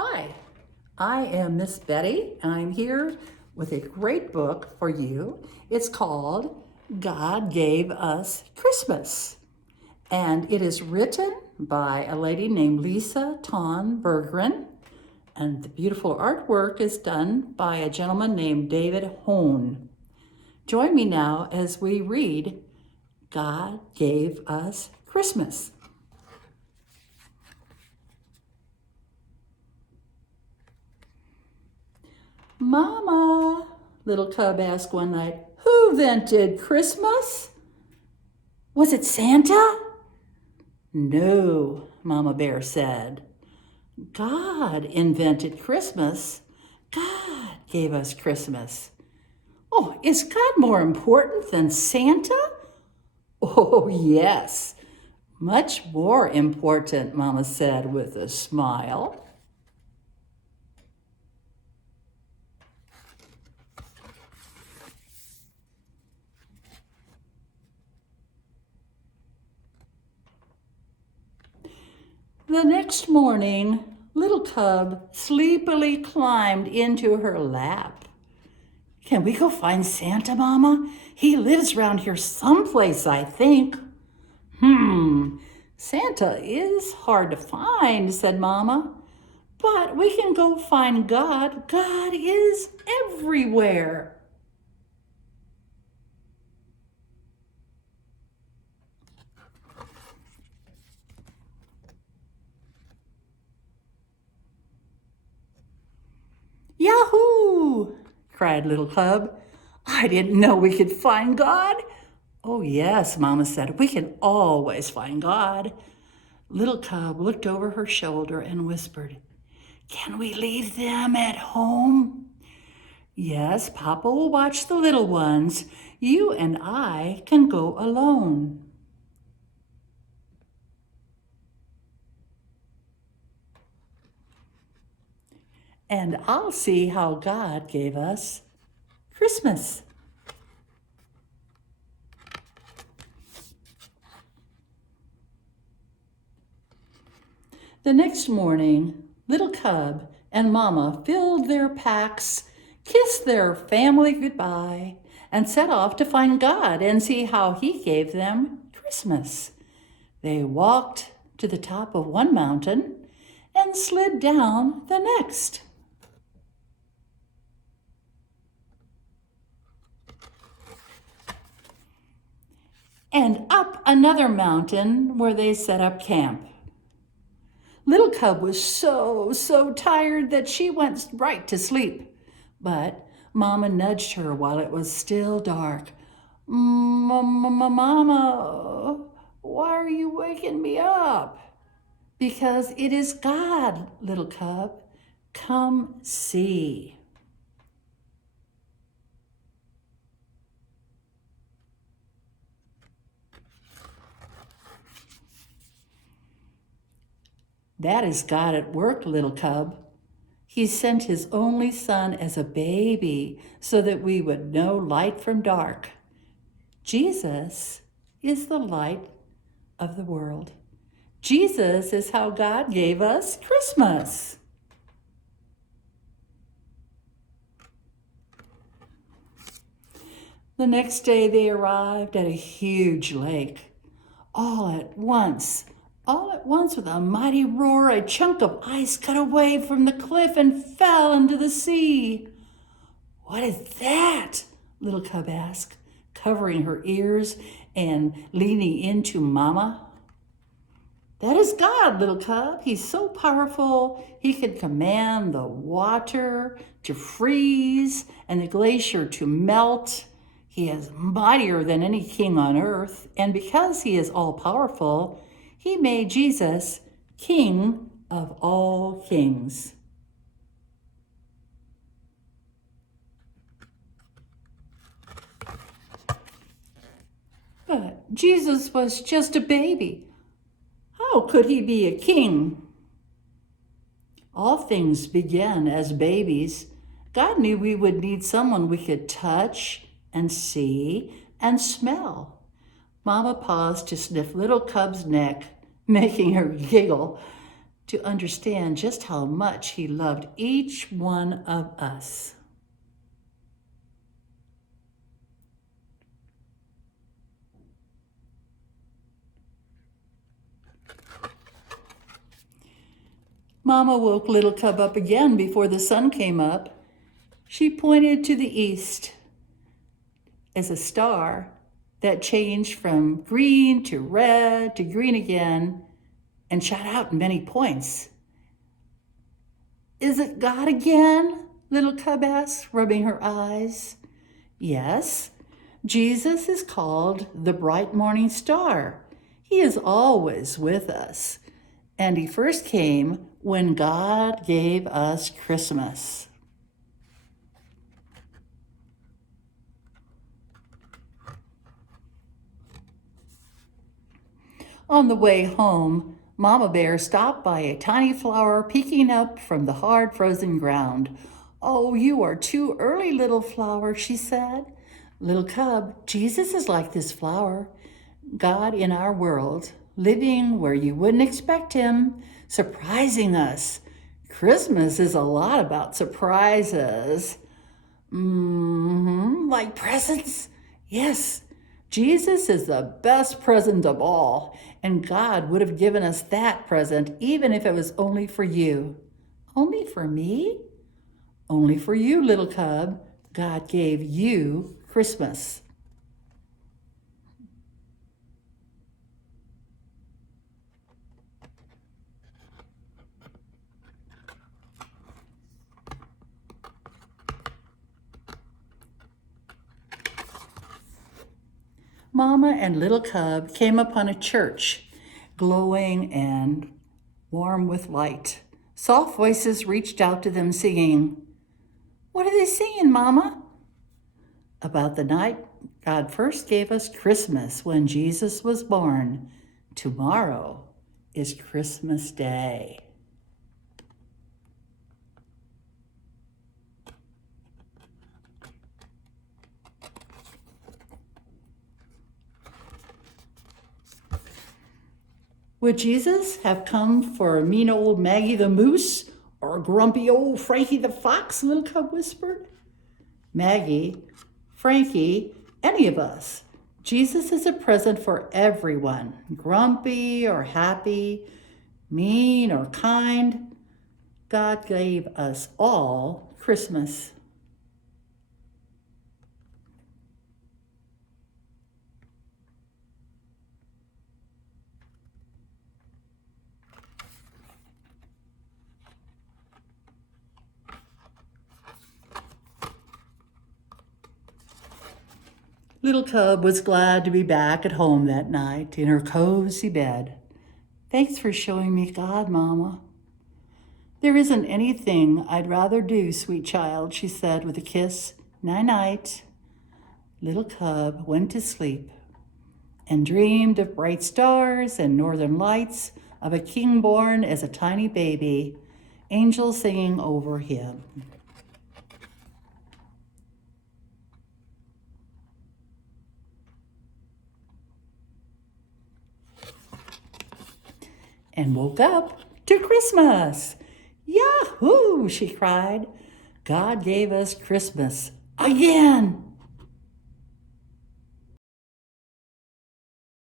Hi, I am Miss Betty, and I'm here with a great book for you. It's called God Gave Us Christmas, and it is written by a lady named Lisa Tawn Bergen, and the beautiful artwork is done by a gentleman named David Hohn. Join me now as we read God Gave Us Christmas. Mama, little cub asked one night, who invented Christmas? Was it Santa? No, Mama Bear said. God invented Christmas. God gave us Christmas. Oh, is God more important than Santa? Oh, yes, much more important, Mama said with a smile. The next morning, little cub sleepily climbed into her lap. Can we go find Santa, Mama? He lives around here someplace, I think. Santa is hard to find, said Mama. But we can go find God. God is everywhere. Yahoo! Cried little cub. I didn't know we could find God. Oh, yes, Mama said, we can always find God. Little cub looked over her shoulder and whispered, can we leave them at home? Yes, Papa will watch the little ones. You and I can go alone. And I'll see how God gave us Christmas. The next morning, little cub and Mama filled their packs, kissed their family goodbye, and set off to find God and see how he gave them Christmas. They walked to the top of one mountain and slid down the next. And up another mountain where they set up camp. Little cub was so tired that she went right to sleep. But Mama nudged her while it was still dark. Mama, why are you waking me up? Because it is God, little cub. Come see. That is God at work, little cub. He sent his only son as a baby so that we would know light from dark. Jesus is the light of the world. Jesus is how God gave us Christmas. The next day they arrived at a huge lake. All at once, with a mighty roar, a chunk of ice cut away from the cliff and fell into the sea. What is that? Little cub asked, covering her ears and leaning into Mama. That is God, little cub. He's so powerful, he can command the water to freeze and the glacier to melt. He is mightier than any king on earth, and because he is all-powerful, he made Jesus King of all kings. But Jesus was just a baby. How could he be a king? All things began as babies. God knew we would need someone we could touch and see and smell. Mama paused to sniff little cub's neck, making her giggle. to understand just how much he loved each one of us. Mama woke Little Cub up again before the sun came up. She pointed to the east as a star that changed from green to red to green again and shot out in many points. "Is it God again?" Little Cub asked, rubbing her eyes. "Yes, Jesus is called the bright morning star. He is always with us. And he first came when God gave us Christmas." On the way home, Mama Bear stopped by a tiny flower peeking up from the hard frozen ground. "Oh, you are too early, little flower," she said. "Little Cub, Jesus is like this flower. God in our world, living where you wouldn't expect him, surprising us. Christmas is a lot about surprises." Like presents? Yes, Jesus is the best present of all, and God would have given us that present even if it was only for you. Only for me? Only for you, Little Cub. God gave you Christmas. Mama and Little Cub came upon a church, glowing and warm with light. Soft voices reached out to them singing. "What are they singing, Mama?" "About the night God first gave us Christmas when Jesus was born. Tomorrow is Christmas Day." Would Jesus have come for mean old Maggie the Moose or grumpy old Frankie the Fox? Little Cub whispered. "Maggie, Frankie, any of us. Jesus is a present for everyone, grumpy or happy, mean or kind. God gave us all Christmas." Little Cub was glad to be back at home that night in her cozy bed. "Thanks for showing me God, Mama." "There isn't anything I'd rather do, sweet child," she said with a kiss. "Night-night." Little Cub went to sleep and dreamed of bright stars and northern lights, of a king born as a tiny baby, angels singing over him. And woke up to Christmas. "Yahoo!" she cried. "God gave us Christmas again."